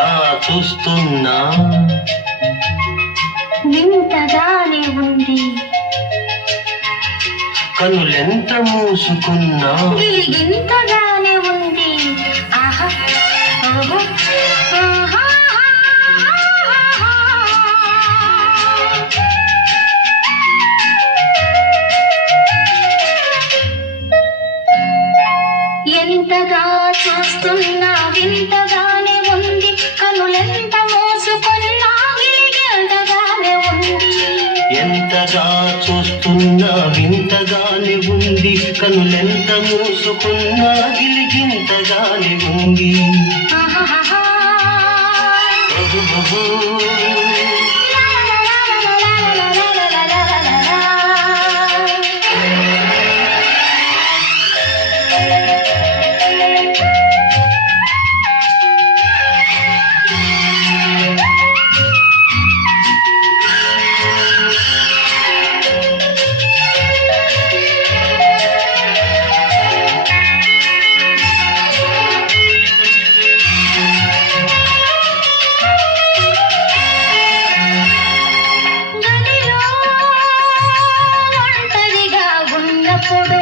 వింతగా చూస్తున్నా. వింతగానే ఉంది కనులెంత మూసుకున్నా. గిలిగింతగానే ఉంది ఆహా. ఆహా. ఎంతగా చూస్తున్నా వింతగానే ఎంతగా చూస్తున్నా వింతగానే ఉంది. కనులెంత మూసుకున్నా గిలిగింతగానే ఉంది. ఉన్నప్పుడు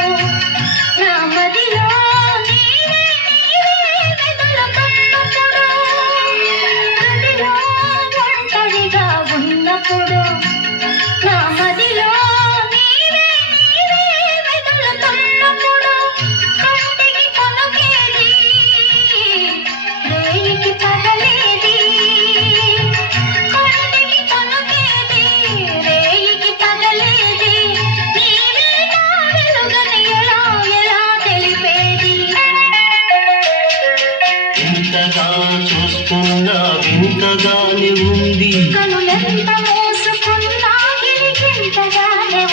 వింతగానే ఉంది. కనులెంత మోసుకున్నా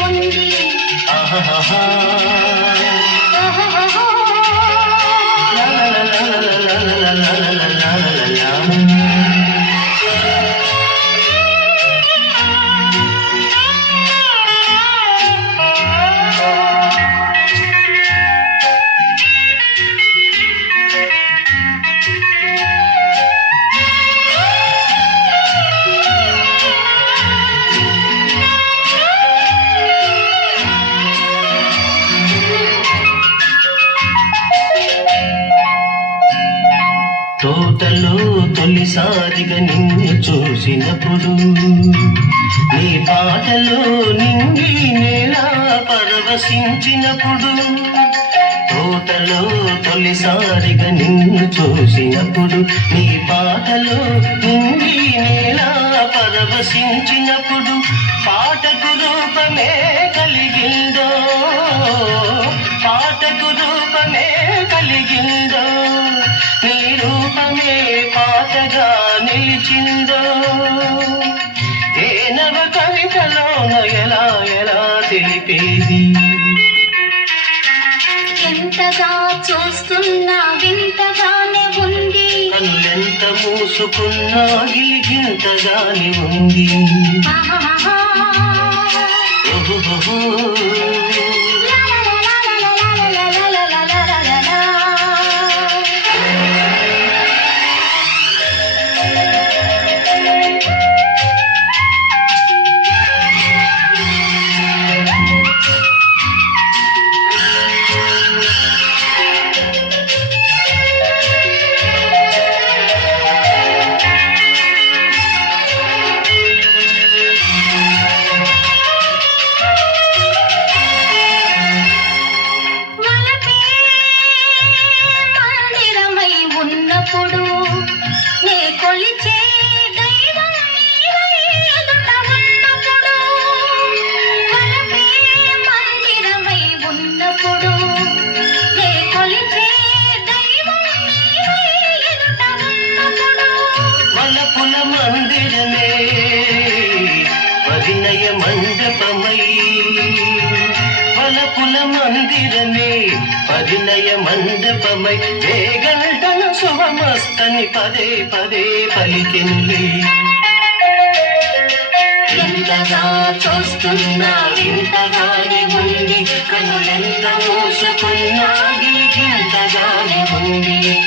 ఉంది. తోటలో తొలిసారిగా నిన్ను చూసినప్పుడు నీ పాటలో నింగి నేల పరవశించినప్పుడు తోటలో తొలిసారిగా నిన్ను చూసినప్పుడు నీ పాటలో నింగి నేల పరవశించినప్పుడు తెలిపేది? ఎంతగా చూస్తున్నా వింతగానే ఉంది. కనులెంత మూసుకున్నా గిలిగింతగాని ఉంది. ఉన్నప్పుడు మందిరమే పరిణయ మండపమై వేగంటను శుభమస్తని పదే పదే పలికింది. ఇంతగా చూస్తున్నా ఇంతగానే ఉంది. కనులెంత మోసుకున్నా ఇంతగానే ఉంది.